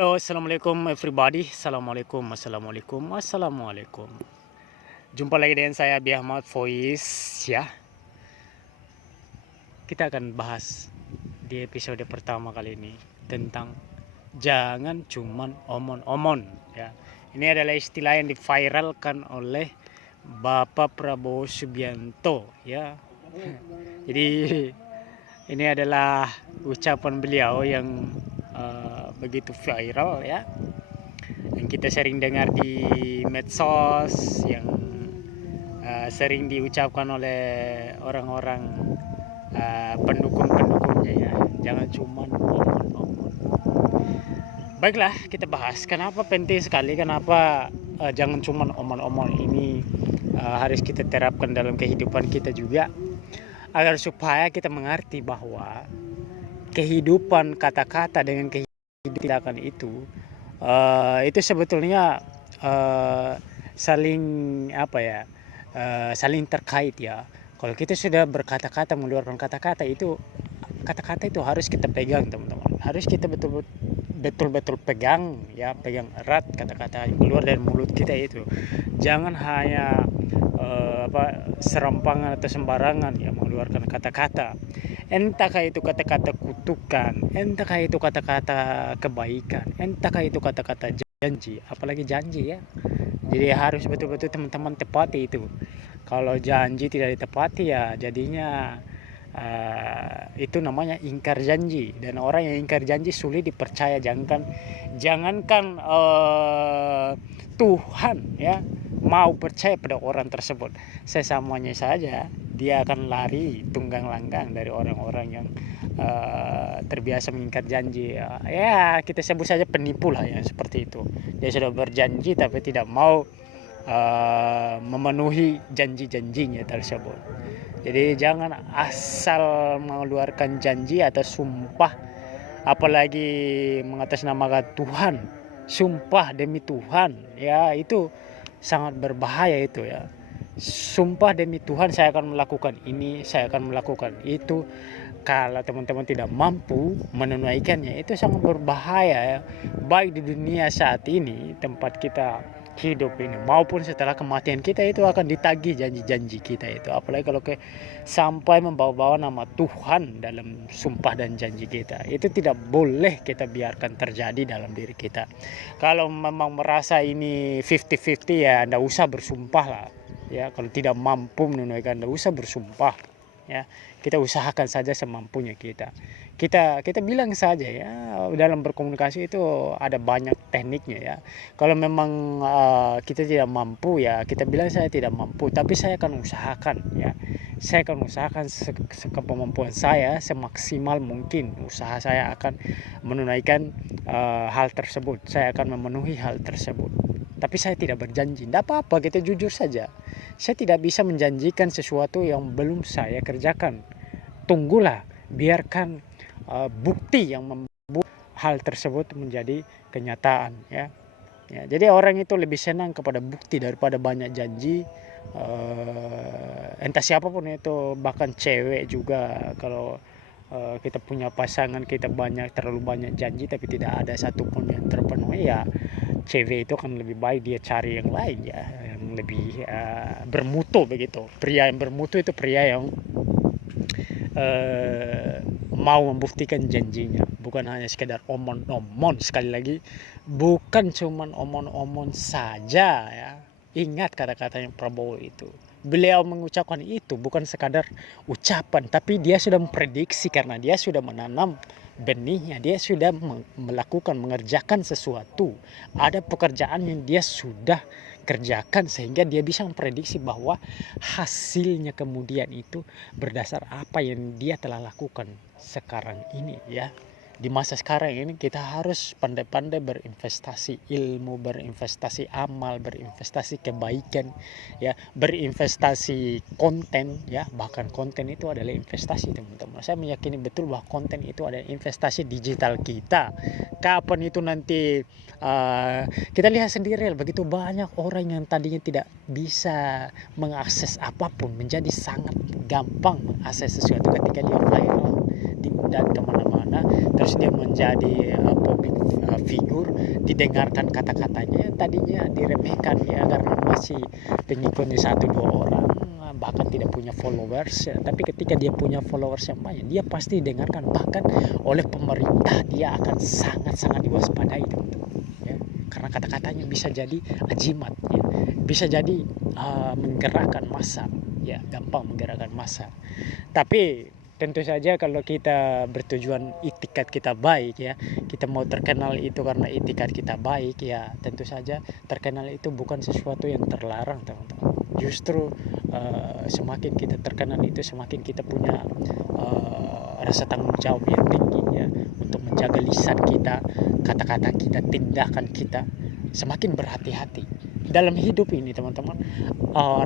Halo, assalamualaikum everybody. Assalamualaikum. Jumpa lagi dengan saya Abi Ahmad Voice ya. Kita akan bahas di episode pertama kali ini tentang jangan cuman omon-omon ya. Ini adalah istilah yang diviralkan oleh Bapak Prabowo Subianto ya. Jadi ini adalah ucapan beliau yang begitu viral ya, yang kita sering dengar di medsos, yang sering diucapkan oleh orang-orang pendukung-pendukungnya ya. Jangan cuma omon-omon. Baiklah, kita bahas kenapa penting sekali, kenapa jangan cuma omon-omon ini harus kita terapkan dalam kehidupan kita juga, agar supaya kita mengerti bahwa kehidupan kata-kata dengan kehidupan tindakan itu sebetulnya saling saling terkait ya. Kalau kita sudah berkata-kata, mengeluarkan kata-kata itu harus kita pegang, teman-teman. Harus kita betul-betul pegang ya, pegang erat kata-kata yang keluar dari mulut kita itu. Jangan hanya serampangan atau sembarangan ya mengeluarkan kata-kata. Entahkah itu kata-kata kutukan, entahkah itu kata-kata kebaikan, entahkah itu kata-kata janji, apalagi janji ya. Jadi harus betul-betul teman-teman tepati itu. Kalau janji tidak ditepati ya jadinya itu namanya ingkar janji, dan orang yang ingkar janji sulit dipercaya. Jangankan Tuhan ya mau percaya pada orang tersebut, sesamanya saja dia akan lari tunggang langgang dari orang-orang yang terbiasa mengingkar janji ya. Kita sebut saja penipu lah ya, seperti itu. Dia sudah berjanji tapi tidak mau memenuhi janji-janjinya tersebut. Jadi jangan asal mengeluarkan janji atau sumpah, apalagi mengatasnamakan Tuhan, sumpah demi Tuhan ya, itu sangat berbahaya itu ya. Sumpah demi Tuhan saya akan melakukan ini, saya akan melakukan itu. Kalau teman-teman tidak mampu menunaikannya, itu sangat berbahaya ya. Baik di dunia saat ini tempat kita hidup ini, maupun setelah kematian kita, itu akan ditagih janji-janji kita itu. Apalagi kalau sampai membawa-bawa nama Tuhan dalam sumpah dan janji kita, itu tidak boleh kita biarkan terjadi dalam diri kita. Kalau memang merasa ini 50-50 ya, Anda usah bersumpah lah ya. Kalau tidak mampu menunaikan, Anda usah bersumpah ya. Kita usahakan saja semampunya kita bilang saja ya. Dalam berkomunikasi itu ada banyak tekniknya ya. Kalau memang kita tidak mampu ya, kita bilang saya tidak mampu, tapi saya akan usahakan ya. Saya akan usahakan sekemampuan saya, semaksimal mungkin usaha saya akan menunaikan hal tersebut. Saya akan memenuhi hal tersebut. Tapi saya tidak berjanji. Tidak apa-apa, kita jujur saja. Saya tidak bisa menjanjikan sesuatu yang belum saya kerjakan. Tunggulah, biarkan bukti yang membuat hal tersebut menjadi kenyataan ya. Jadi orang itu lebih senang kepada bukti daripada banyak janji. Entah siapapun itu, bahkan cewek juga. Kalau kita punya pasangan, kita terlalu banyak janji tapi tidak ada satupun yang terpenuhi ya, cewek itu kan lebih baik dia cari yang lain ya, yang lebih bermutu begitu. Pria yang bermutu itu pria yang mau membuktikan janjinya, bukan hanya sekedar omon-omon. Sekali lagi, bukan cuman omon-omon saja ya. Ingat kata-katanya Prabowo itu, beliau mengucapkan itu bukan sekadar ucapan, tapi dia sudah memprediksi karena dia sudah menanam benihnya, dia sudah mengerjakan sesuatu. Ada pekerjaan yang dia sudah kerjakan sehingga dia bisa memprediksi bahwa hasilnya kemudian itu berdasar apa yang dia telah lakukan sekarang ini ya. Di masa sekarang ini kita harus pandai-pandai berinvestasi ilmu, berinvestasi amal, berinvestasi kebaikan ya, berinvestasi konten ya. Bahkan konten itu adalah investasi, teman-teman. Saya meyakini betul bahwa konten itu adalah investasi digital kita. Kapan itu nanti kita lihat sendiri, begitu banyak orang yang tadinya tidak bisa mengakses apapun menjadi sangat gampang mengakses sesuatu ketika dia viral. diundang kemana-mana, terus dia menjadi public figure, didengarkan kata-katanya. Tadinya diremehkan ya karena masih pengikutnya 1-2 orang, bahkan tidak punya followers ya. Tapi ketika dia punya followers yang banyak, dia pasti didengarkan, bahkan oleh pemerintah dia akan sangat-sangat diwaspadai, teman-teman ya. Karena kata-katanya bisa jadi ajimat ya, bisa jadi menggerakkan massa ya, gampang menggerakkan massa. Tapi tentu saja kalau kita bertujuan itikat kita baik ya, kita mau terkenal itu karena itikat kita baik ya, tentu saja terkenal itu bukan sesuatu yang terlarang, teman-teman. Justru semakin kita terkenal itu semakin kita punya rasa tanggung jawab yang tinggi ya, untuk menjaga lisan kita, kata-kata kita, tindakan kita, semakin berhati-hati dalam hidup ini, teman-teman.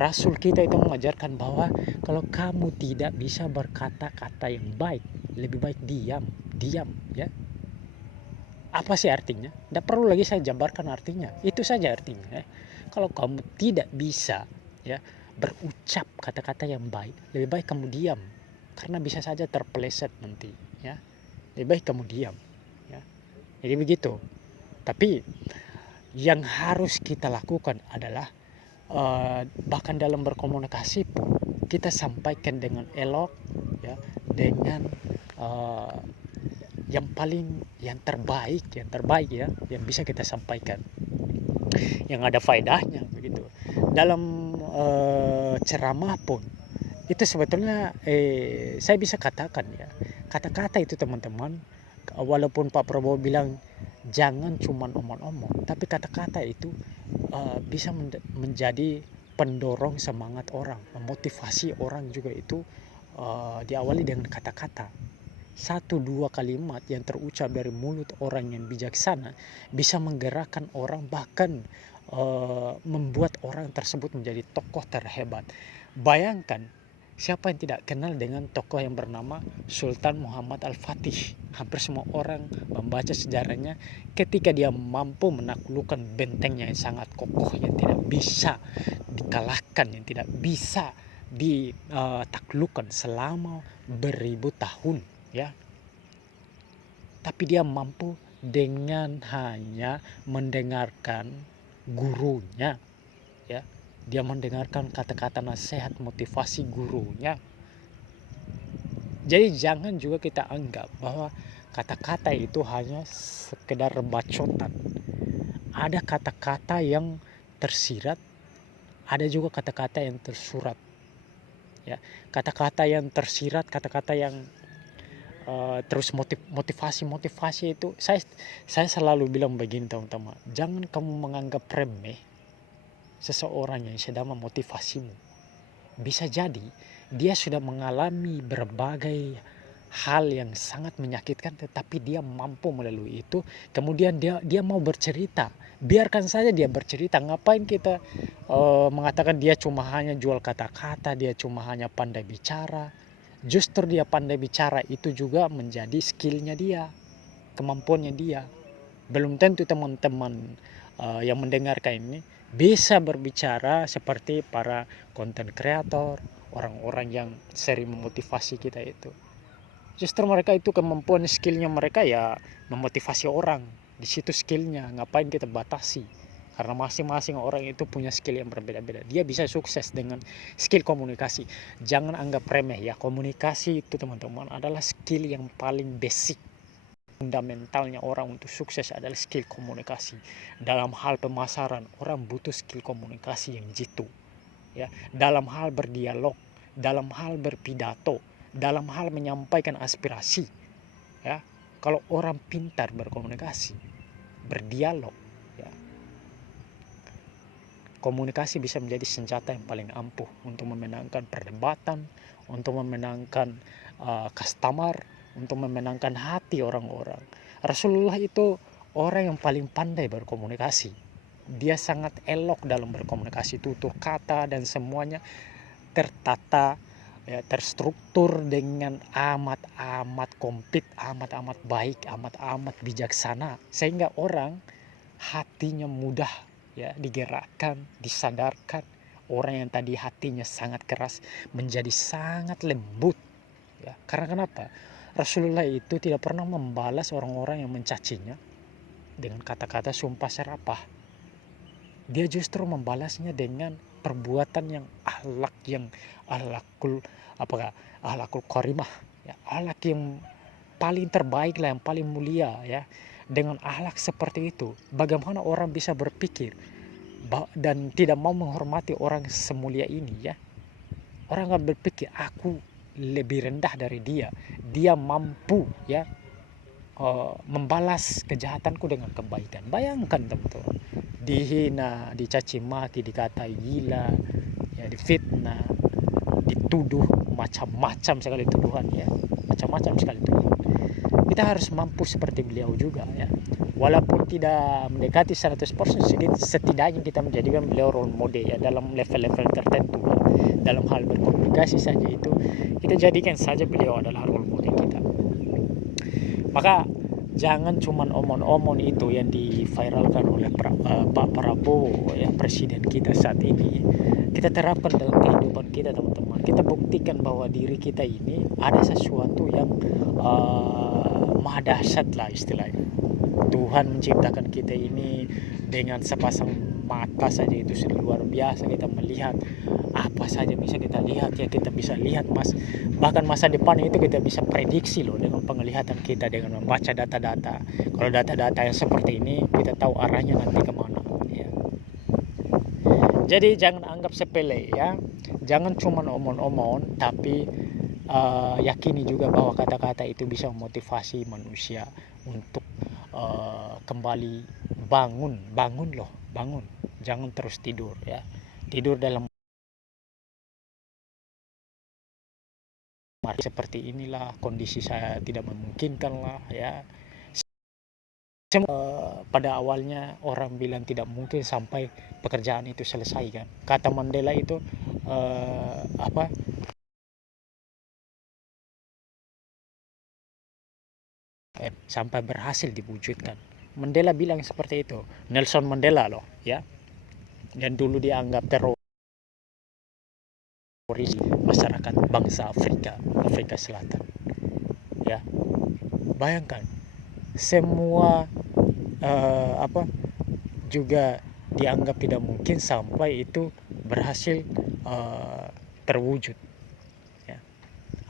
Rasul kita itu mengajarkan bahwa kalau kamu tidak bisa berkata-kata yang baik, lebih baik diam ya. Apa sih artinya? Tidak perlu lagi saya jabarkan artinya, itu saja artinya ya. Kalau kamu tidak bisa ya berucap kata-kata yang baik, lebih baik kamu diam, karena bisa saja terpeleset nanti ya. Lebih baik kamu diam ya. Jadi begitu. Tapi yang harus kita lakukan adalah bahkan dalam berkomunikasi pun kita sampaikan dengan elok ya, dengan yang terbaik ya, yang bisa kita sampaikan, yang ada faedahnya begitu. Dalam ceramah pun itu sebetulnya saya bisa katakan ya, kata-kata itu, teman-teman, walaupun Pak Prabowo bilang jangan cuma omong-omong, tapi kata-kata itu bisa menjadi pendorong semangat orang, memotivasi orang juga. Itu diawali dengan kata-kata. 1-2 kalimat yang terucap dari mulut orang yang bijaksana bisa menggerakkan orang, bahkan membuat orang tersebut menjadi tokoh terhebat. Bayangkan, siapa yang tidak kenal dengan tokoh yang bernama Sultan Muhammad Al-Fatih? Hampir semua orang membaca sejarahnya, ketika dia mampu menaklukkan bentengnya yang sangat kokoh, yang tidak bisa dikalahkan, yang tidak bisa ditaklukkan selama beribu tahun ya. Tapi dia mampu dengan hanya mendengarkan gurunya ya. Dia mendengarkan kata-kata nasihat motivasi gurunya. Jadi jangan juga kita anggap bahwa kata-kata itu hanya sekedar bacotan. Ada kata-kata yang tersirat, ada juga kata-kata yang tersurat ya. Kata-kata yang tersirat, kata-kata yang terus motivasi itu, saya selalu bilang begini, teman-teman, jangan kamu menganggap remeh seseorang yang sedang memotivasimu. Bisa jadi dia sudah mengalami berbagai hal yang sangat menyakitkan, tetapi dia mampu melalui itu. Kemudian dia mau bercerita, biarkan saja dia bercerita. Ngapain kita mengatakan dia cuma hanya jual kata-kata, dia cuma hanya pandai bicara. Justru dia pandai bicara itu juga menjadi skillnya dia, kemampuannya dia. Belum tentu teman-teman yang mendengarkan ini bisa berbicara seperti para content creator, orang-orang yang sering memotivasi kita itu. Justru mereka itu kemampuan skillnya mereka ya memotivasi orang. Di situ skillnya, ngapain kita batasi? Karena masing-masing orang itu punya skill yang berbeda-beda. Dia bisa sukses dengan skill komunikasi. Jangan anggap remeh ya, komunikasi itu, teman-teman, adalah skill yang paling basic. Fundamentalnya orang untuk sukses adalah skill komunikasi. Dalam hal pemasaran, orang butuh skill komunikasi yang jitu ya. Dalam hal berdialog, dalam hal berpidato, dalam hal menyampaikan aspirasi ya. Kalau orang pintar berkomunikasi, berdialog ya, komunikasi bisa menjadi senjata yang paling ampuh untuk memenangkan perdebatan, untuk memenangkan customer, untuk memenangkan hati orang-orang. Rasulullah itu orang yang paling pandai berkomunikasi. Dia sangat elok dalam berkomunikasi, tutur kata dan semuanya tertata ya, terstruktur dengan amat-amat komplit, amat-amat baik, amat-amat bijaksana, sehingga orang hatinya mudah ya digerakkan, disadarkan. Orang yang tadi hatinya sangat keras menjadi sangat lembut ya. Karena kenapa? Rasulullah itu tidak pernah membalas orang-orang yang mencacinya dengan kata-kata sumpah serapah. Dia justru membalasnya dengan perbuatan yang ahlakul ahlakul karimah, ya, ahlak yang paling terbaik lah, yang paling mulia, ya. Dengan ahlak seperti itu, bagaimana orang bisa berpikir dan tidak mau menghormati orang semulia ini, ya. Orang akan berpikir aku lebih rendah dari dia. Dia mampu, ya, membalas kejahatanku dengan kebaikan. Bayangkan teman-teman, dihina, dicaci maki, dikatai gila, ya, difitnah, dituduh macam-macam sekali tuduhan, ya, macam-macam sekali tuduhan. Kita harus mampu seperti beliau juga, ya. Walaupun tidak mendekati 100%, setidaknya kita menjadikan beliau role model, ya, dalam level-level tertentu, ya. Dalam hal berkomunikasi saja itu kita jadikan saja beliau adalah role model kita. Maka jangan cuman omon-omon itu yang diviralkan oleh Pak Prabowo, ya, presiden kita saat ini, kita terapkan dalam kehidupan kita, teman-teman. Kita buktikan bahwa diri kita ini ada sesuatu yang maha dahsyat lah istilahnya. Tuhan menciptakan kita ini dengan sepasang mata saja itu sudah luar biasa. Kita melihat apa saja bisa kita lihat, ya, kita bisa lihat bahkan masa depan itu kita bisa prediksi loh dengan penglihatan kita, dengan membaca data-data. Kalau data-data yang seperti ini kita tahu arahnya nanti kemana, ya. Jadi jangan anggap sepele, ya, jangan cuma omon-omon, tapi yakini juga bahwa kata-kata itu bisa memotivasi manusia untuk kembali bangun loh, jangan terus tidur, ya, tidur dalam seperti inilah, kondisi saya tidak memungkinkan lah, ya. Pada awalnya orang bilang tidak mungkin sampai pekerjaan itu selesai, kan. Kata Mandela itu sampai berhasil diwujudkan. Mandela bilang seperti itu. Nelson Mandela loh, ya, yang dulu dianggap teroris masyarakat bangsa Afrika Selatan, ya. Bayangkan semua juga dianggap tidak mungkin sampai itu berhasil terwujud, ya.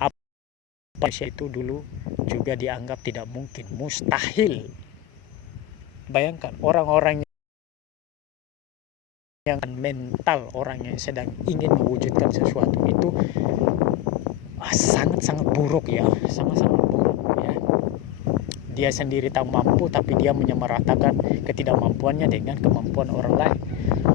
Apa itu dulu juga dianggap tidak mungkin, mustahil. Bayangkan orang-orang yang mental, orang yang sedang ingin mewujudkan sesuatu itu sangat-sangat buruk, ya, sangat-sangat buruk, ya. Dia sendiri tak mampu, tapi dia menyamaratakan ketidakmampuannya dengan kemampuan orang lain.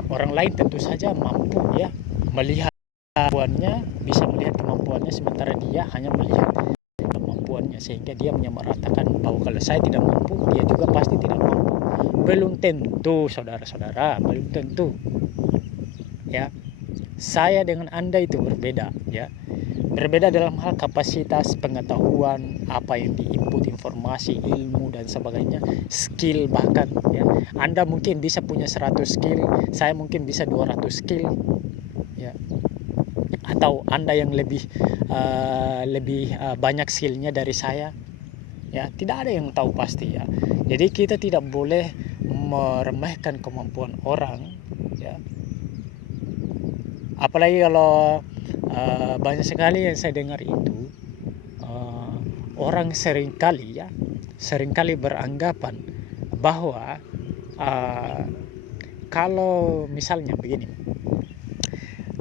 Orang lain tentu saja mampu, ya, melihat kemampuannya, bisa melihat kemampuannya, sementara dia hanya melihat kemampuannya, sehingga dia menyamaratakan bahwa kalau saya tidak mampu, dia juga pasti tidak mampu. Belum tentu, saudara-saudara, belum tentu, ya. Saya dengan Anda itu berbeda, ya. Berbeda dalam hal kapasitas pengetahuan, apa yang diinput, informasi, ilmu dan sebagainya, skill bahkan, ya. Anda mungkin bisa punya 100 skill, saya mungkin bisa 200 skill, ya. Atau Anda yang lebih banyak skillnya dari saya, ya. Tidak ada yang tahu pasti, ya. Jadi kita tidak boleh meremehkan kemampuan orang, ya. Apalagi kalau banyak sekali yang saya dengar itu orang seringkali beranggapan bahwa kalau misalnya begini,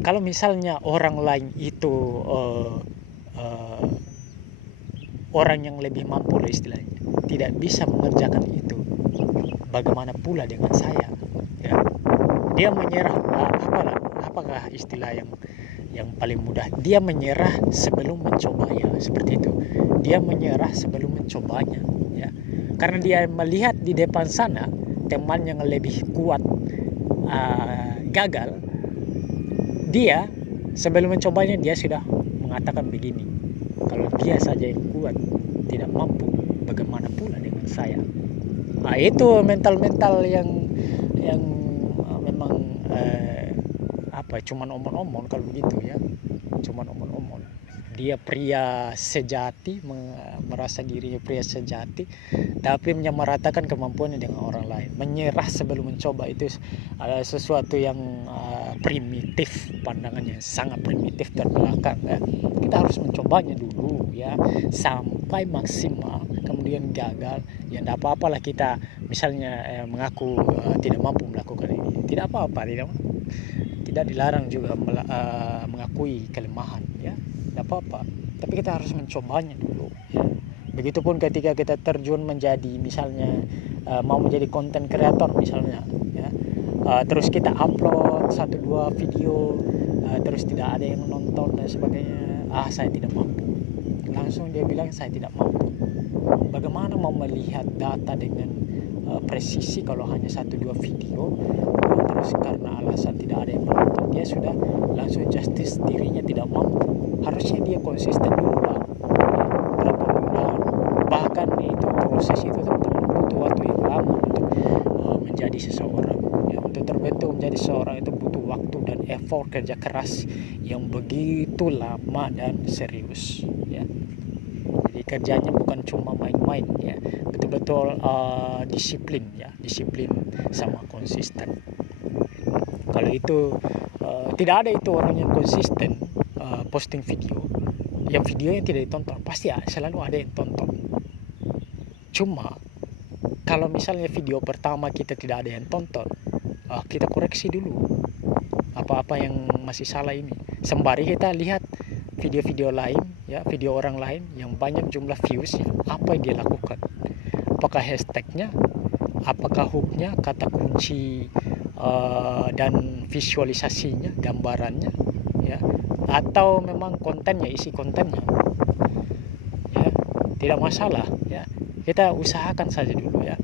kalau misalnya orang lain itu orang yang lebih mampu lah istilahnya, tidak bisa mengerjakan itu, bagaimana pula dengan saya, ya. Dia menyerah, apakah istilah yang paling mudah, dia menyerah sebelum mencoba, ya, seperti itu. Dia menyerah sebelum mencobanya, ya, karena dia melihat di depan sana teman yang lebih kuat gagal. Dia sebelum mencobanya dia sudah mengatakan begini, kalau dia saja yang kuat tidak mampu, bagaimana pula dengan saya. Itu mental yang memang cuman omon-omon kalau begitu, ya, cuman omon-omon. dia pria sejati, merasa dirinya pria sejati, tapi menyamaratakan kemampuannya dengan orang lain. Menyerah sebelum mencoba itu adalah sesuatu yang primitif, pandangannya sangat primitif terbelakang ya. Kita harus mencobanya dulu ya sampai maksimal, kemudian gagal ya tidak apa-apalah kita misalnya mengaku tidak mampu melakukan ini, tidak apa-apa, tidak dilarang juga mengakui kelemahan ya, tidak apa-apa, tapi kita harus mencobanya dulu ya. Begitupun ketika kita terjun menjadi misalnya mau menjadi konten kreator misalnya ya, terus kita upload 1-2 video terus tidak ada yang nonton dan sebagainya, saya tidak mampu, langsung dia bilang saya tidak mampu. Bagaimana mau melihat data dengan presisi kalau hanya 1-2 video terus karena alasan tidak ada yang menonton dia sudah langsung justice dirinya tidak mampu? Harusnya dia konsisten dulu lah ya, berapa bulan, bahkan itu proses itu teman-teman butuh waktu yang lama untuk menjadi seseorang ya. Untuk terbentuk menjadi seseorang itu butuh waktu dan effort kerja keras yang begitu lama dan serius ya. Jadi kerjanya bukan cuma main-main ya, betul-betul disiplin ya, disiplin sama konsisten. Kalau itu tidak ada itu orang yang konsisten posting video, yang videonya tidak ditonton, pasti selalu ada yang tonton. Cuma kalau misalnya video pertama kita tidak ada yang tonton, kita koreksi dulu apa-apa yang masih salah ini, sembari kita lihat video-video lain ya, video orang lain yang banyak jumlah viewsnya, apa yang dia lakukan, apakah hashtagnya, apakah hooknya, kata kunci dan visualisasinya, gambarannya ya, atau memang kontennya, isi kontennya ya, tidak masalah ya, kita usahakan saja dulu ya,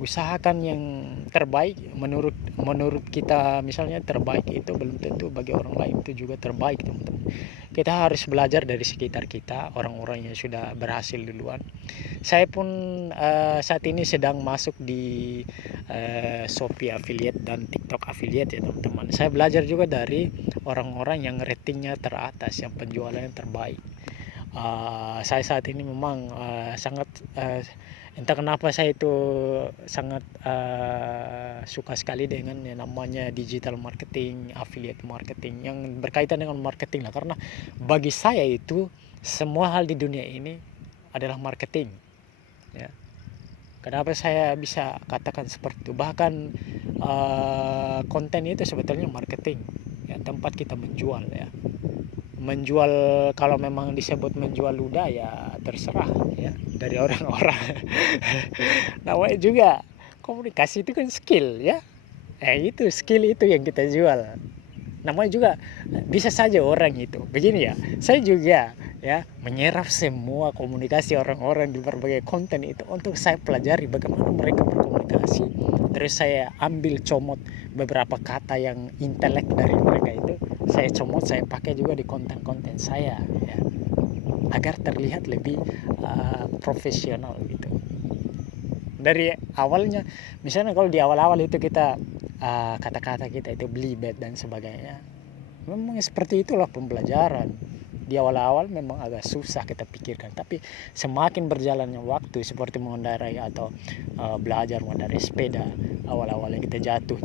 usahakan yang terbaik menurut kita. Misalnya terbaik itu belum tentu bagi orang lain itu juga terbaik, teman-teman. Kita harus belajar dari sekitar kita, orang-orang yang sudah berhasil duluan. Saya pun saat ini sedang masuk di Shopee affiliate dan TikTok affiliate ya teman-teman. Saya belajar juga dari orang-orang yang ratingnya teratas, yang penjualannya terbaik. Saya saat ini memang sangat entah kenapa saya itu sangat suka sekali dengan yang namanya digital marketing, affiliate marketing, yang berkaitan dengan marketing lah, karena bagi saya itu semua hal di dunia ini adalah marketing ya. Kenapa saya bisa katakan seperti itu? Bahkan konten itu sebetulnya marketing ya, tempat kita menjual ya. Menjual, kalau memang disebut menjual ludah ya terserah ya dari orang-orang. Namanya juga komunikasi itu kan skill ya, itu skill itu yang kita jual. Namanya juga bisa saja orang itu begini ya, saya juga ya menyerap semua komunikasi orang-orang di berbagai konten itu untuk saya pelajari bagaimana mereka berkomunikasi, terus saya ambil comot beberapa kata yang intelek dari mereka itu, saya comot, saya pakai juga di konten-konten saya ya, agar terlihat lebih profesional gitu. Dari awalnya misalnya kalau di awal-awal itu kita kata-kata kita itu belibet dan sebagainya, memang seperti itulah pembelajaran. Di awal-awal memang agak susah kita pikirkan, tapi semakin berjalannya waktu, seperti mengendarai atau belajar mengendarai sepeda, awal-awalnya kita jatuh,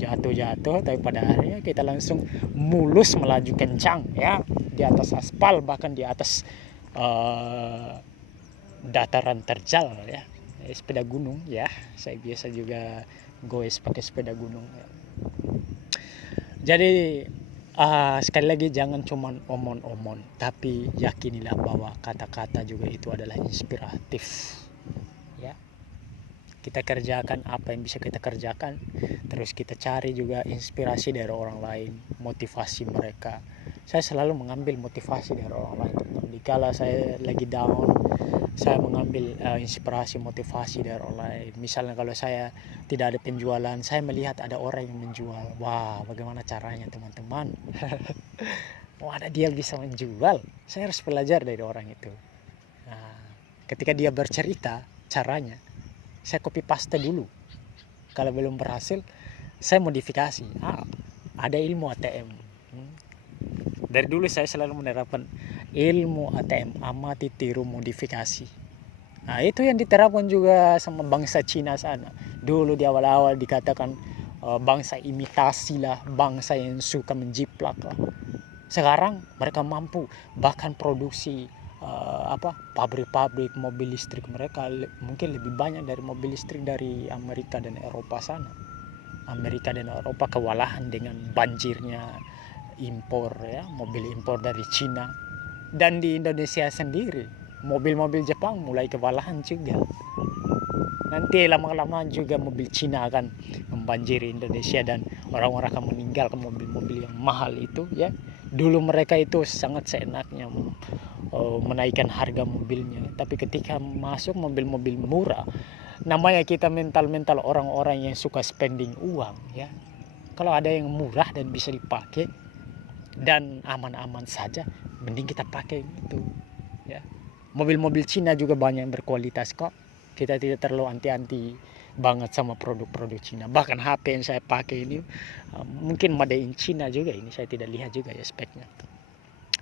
tapi pada akhirnya kita langsung mulus melaju kencang ya di atas aspal, bahkan di atas dataran terjal ya, sepeda gunung ya. Saya biasa juga goes pakai sepeda gunung ya. Jadi sekali lagi jangan cuma omon-omon, tapi yakinilah bahwa kata-kata juga itu adalah inspiratif ya. Kita kerjakan apa yang bisa kita kerjakan, terus kita cari juga inspirasi dari orang lain, motivasi mereka. Saya selalu mengambil motivasi dari orang lain. Dikala saya lagi down, saya mengambil inspirasi, motivasi dari orang lain. Misalnya kalau saya tidak ada penjualan, saya melihat ada orang yang menjual. Wah, bagaimana caranya teman-teman? Wah, ada dia bisa menjual. Saya harus belajar dari orang itu. Nah, ketika dia bercerita caranya, saya copy paste dulu. Kalau belum berhasil, saya modifikasi. Ada ilmu ATM. Dari dulu saya selalu menerapkan ilmu ATM amati tiru modifikasi. Nah itu yang diterapkan juga sama bangsa Cina sana. Dulu di awal-awal dikatakan bangsa imitasi lah, bangsa yang suka menjiplak lah. Sekarang mereka mampu bahkan produksi pabrik-pabrik mobil listrik mereka mungkin lebih banyak dari mobil listrik dari Amerika dan Eropa sana. Amerika dan Eropa kewalahan dengan banjirnya impor ya, mobil impor dari Cina. Dan di Indonesia sendiri mobil-mobil Jepang mulai kewalahan juga. Nanti lama-lama juga mobil Cina akan membanjiri Indonesia dan orang-orang akan meninggalkan mobil-mobil yang mahal itu ya. Dulu mereka itu sangat seenaknya menaikkan harga mobilnya, tapi ketika masuk mobil-mobil murah, namanya kita mental-mental orang-orang yang suka spending uang ya. Kalau ada yang murah dan bisa dipakai dan aman-aman saja, mending kita pakai itu ya. Mobil-mobil Cina juga banyak yang berkualitas kok. Kita tidak terlalu anti-anti banget sama produk-produk Cina. Bahkan HP yang saya pakai ini mungkin made in Cina juga, ini saya tidak lihat juga ya speknya.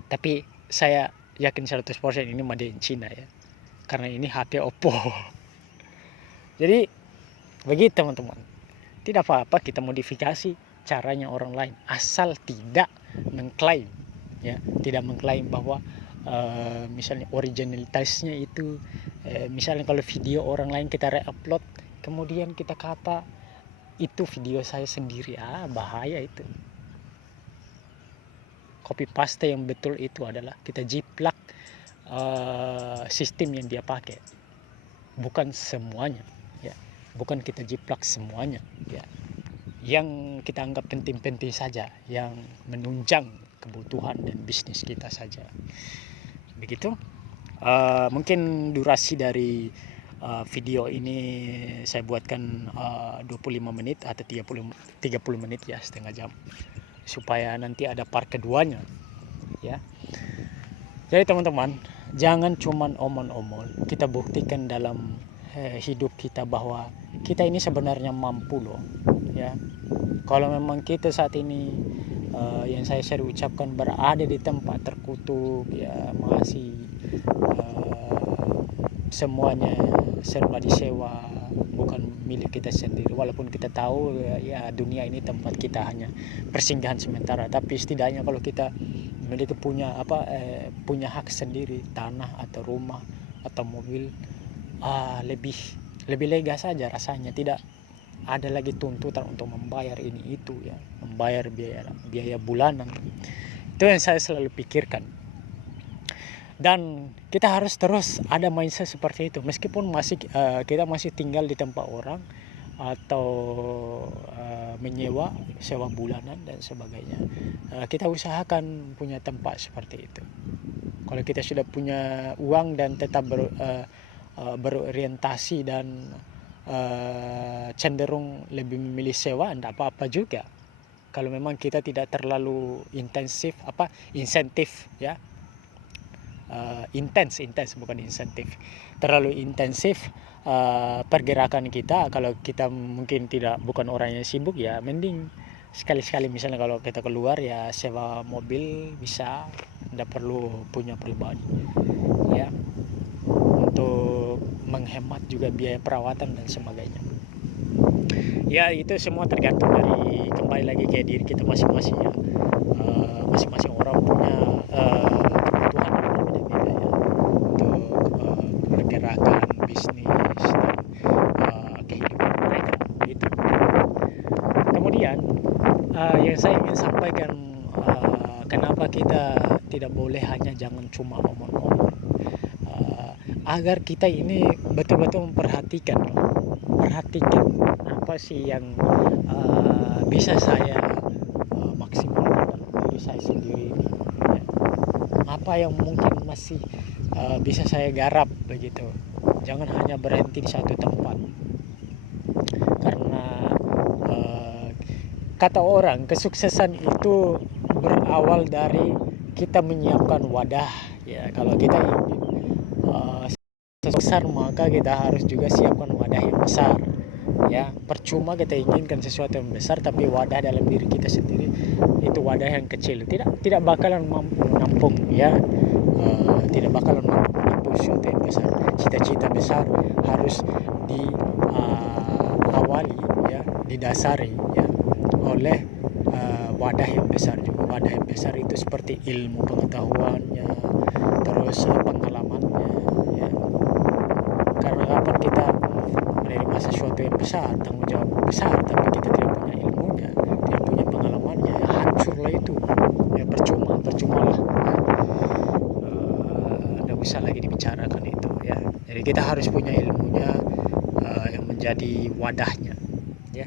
Tapi saya yakin 100% ini made in Cina ya. Karena ini HP Oppo. Jadi begitu teman-teman. Tidak apa-apa kita modifikasi caranya orang lain asal tidak mengklaim ya, tidak mengklaim bahwa misalnya originalitasnya itu misalnya kalau video orang lain kita re-upload kemudian kita kata itu video saya sendiri, bahaya itu. Copy paste yang betul itu adalah kita jiplak sistem yang dia pakai, bukan semuanya ya, bukan kita jiplak semuanya ya, yang kita anggap penting-penting saja, yang menunjang kebutuhan dan bisnis kita saja. Begitu. Mungkin durasi dari video ini saya buatkan 25 menit atau 30 menit ya, setengah jam, supaya nanti ada part keduanya ya. Jadi teman-teman, jangan cuman omong-omong, kita buktikan dalam hidup kita bahwa kita ini sebenarnya mampu loh ya. Kalau memang kita saat ini yang saya sering ucapkan berada di tempat terkutuk ya, masih semuanya serba disewa, bukan milik kita sendiri. Walaupun kita tahu ya dunia ini tempat kita hanya persinggahan sementara, tapi setidaknya kalau kita memiliki punya hak sendiri, tanah atau rumah atau mobil, lebih lega saja rasanya. Tidak ada lagi tuntutan untuk membayar ini itu ya, membayar biaya bulanan. Itu yang saya selalu pikirkan. Dan kita harus terus ada mindset seperti itu, meskipun kita masih tinggal di tempat orang atau menyewa sewa bulanan dan sebagainya. Kita usahakan punya tempat seperti itu. Kalau kita sudah punya uang dan tetap berorientasi dan cenderung lebih memilih sewa, tidak apa-apa juga. Kalau memang kita tidak terlalu insentif ya, intens bukan insentif, terlalu intensif pergerakan kita. Kalau kita mungkin bukan orang yang sibuk ya, mending sekali-sekali misalnya kalau kita keluar ya sewa mobil bisa, tidak perlu punya pribadi ya, untuk menghemat juga biaya perawatan dan sebagainya. Ya itu semua tergantung dari, kembali lagi ke diri kita masing-masing ya. Masing-masing orang punya kebutuhan yang berbeda-beda ya, untuk pergerakan bisnis dan kehidupan mereka gitu. Kemudian yang saya ingin sampaikan, kenapa kita tidak boleh hanya jangan cuma omong-omong, agar kita ini betul-betul perhatikan apa sih yang bisa saya maksimalkan dalam diri saya sendiri ini ya. Apa yang mungkin masih bisa saya garap begitu. Jangan hanya berhenti di satu tempat, karena kata orang kesuksesan itu berawal dari kita menyiapkan wadah ya. Kalau kita ingin besar, maka kita harus juga siapkan wadah yang besar ya. Percuma kita inginkan sesuatu yang besar tapi wadah dalam diri kita sendiri itu wadah yang kecil, tidak bakalan mampu menampung ya tidak bakalan menempuh sesuatu yang besar. Cita-cita besar harus diawali ya, didasari ya oleh wadah yang besar juga. Wadah yang besar itu seperti ilmu pengetahuannya, terus pengalamannya ya. Karena kapan kita menerima sesuatu yang besar, tanggung jawab besar, tapi kita tidak punya ilmunya, tidak punya pengalamannya, ya hancurlah itu ya, percuma lah ya. Nggak usah lagi dibicarakan itu ya. Jadi kita harus punya ilmunya, yang menjadi wadahnya ya.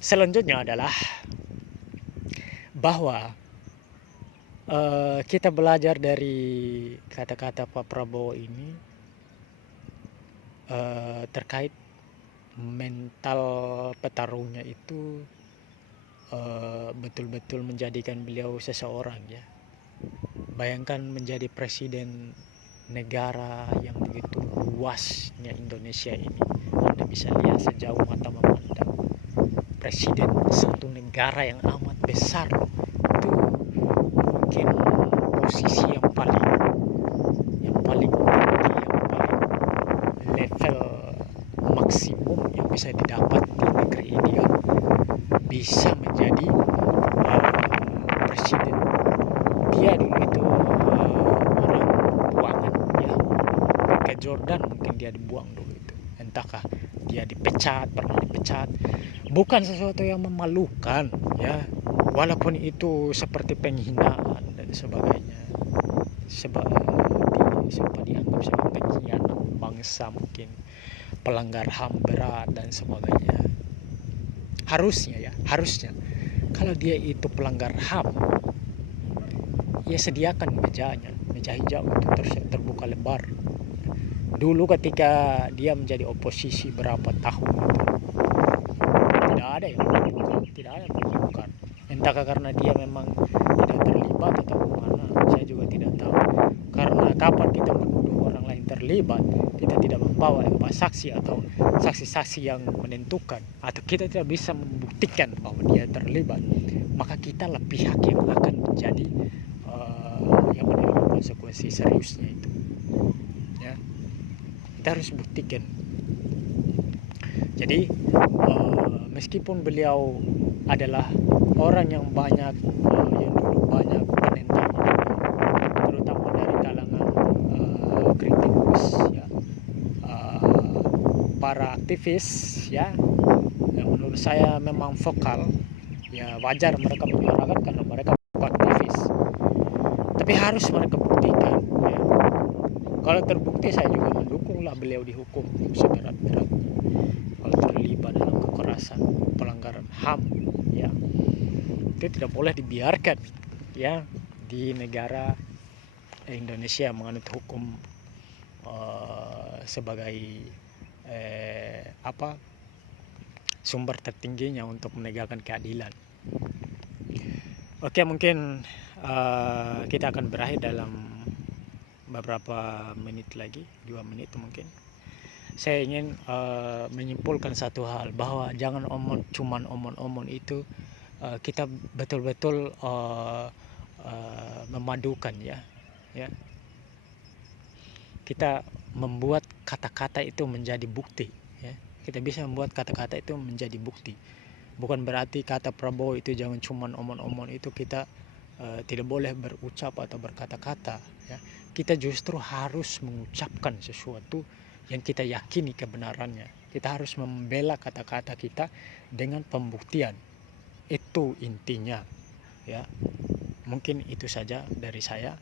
Selanjutnya adalah bahwa kita belajar dari kata-kata Pak Prabowo ini terkait mental petarungnya itu betul-betul menjadikan beliau seseorang ya. Bayangkan menjadi presiden negara yang begitu luasnya Indonesia ini. Anda bisa lihat sejauh mata memandang. Presiden satu negara yang amat besar itu mungkin posisi yang paling tinggi, yang paling level maksimum yang bisa didapat di negeri ini kan, bisa menjadi presiden. Dia dulu itu orang buangan ya, ke Jordan mungkin dia dibuang dulu itu, entahkah dia pernah dipecat. Bukan sesuatu yang memalukan ya, walaupun itu seperti penghinaan dan sebagainya, sempat dianggap sebagai pengkhianat bangsa, mungkin pelanggar HAM berat dan sebagainya. Harusnya kalau dia itu pelanggar HAM, ya sediakan meja hijau itu terbuka lebar. Dulu ketika dia menjadi oposisi berapa tahun itu, tidak ada yang melakukan. Entahkah karena dia memang tidak terlibat atau bagaimana, saya juga tidak tahu. Karena kapan kita menuduh orang lain terlibat, kita tidak membawa empat saksi atau saksi-saksi yang menentukan, atau kita tidak bisa membuktikan bahwa dia terlibat, maka kita lah pihak yang akan menjadi yang menerima konsekuensi seriusnya itu ya. Kita harus buktikan. Jadi meskipun beliau adalah orang yang banyak yang dulu banyak penentangnya, terutama dari kalangan kritikus ya, para aktivis ya, yang menurut saya memang vokal ya, wajar mereka menyuarakan karena mereka aktivis, tapi harus mereka buktikan ya. Kalau terbukti saya juga mendukunglah beliau dihukum seberat-beratnya kalau terlibat dalam kekerasan, pelanggaran HAM ya. Itu tidak boleh dibiarkan ya di negara Indonesia menganut hukum sebagai sumber tertingginya untuk menegakkan keadilan. Oke, mungkin kita akan berakhir dalam beberapa menit lagi, 2 menit mungkin. Saya ingin menyimpulkan satu hal, bahwa jangan cuman omong-omong itu, kita betul-betul memadukan ya. Kita membuat kata-kata itu menjadi bukti ya. Kita bisa membuat kata-kata itu menjadi bukti. Bukan berarti kata Prabowo itu jangan cuman omong-omong itu kita tidak boleh berucap atau berkata-kata ya. Kita justru harus mengucapkan sesuatu yang kita yakini kebenarannya. Kita harus membela kata-kata kita dengan pembuktian. Itu intinya ya. Mungkin itu saja dari saya.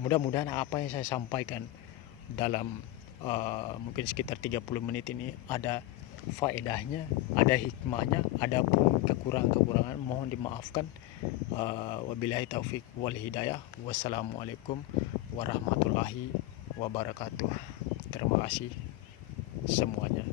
Mudah-mudahan apa yang saya sampaikan dalam mungkin sekitar 30 menit ini ada faedahnya, ada hikmahnya. Adapun kekurangan-kekurangan mohon dimaafkan. Wabillahi taufik wal hidayah. Wassalamualaikum warahmatullahi wabarakatuh. Terima kasih semuanya.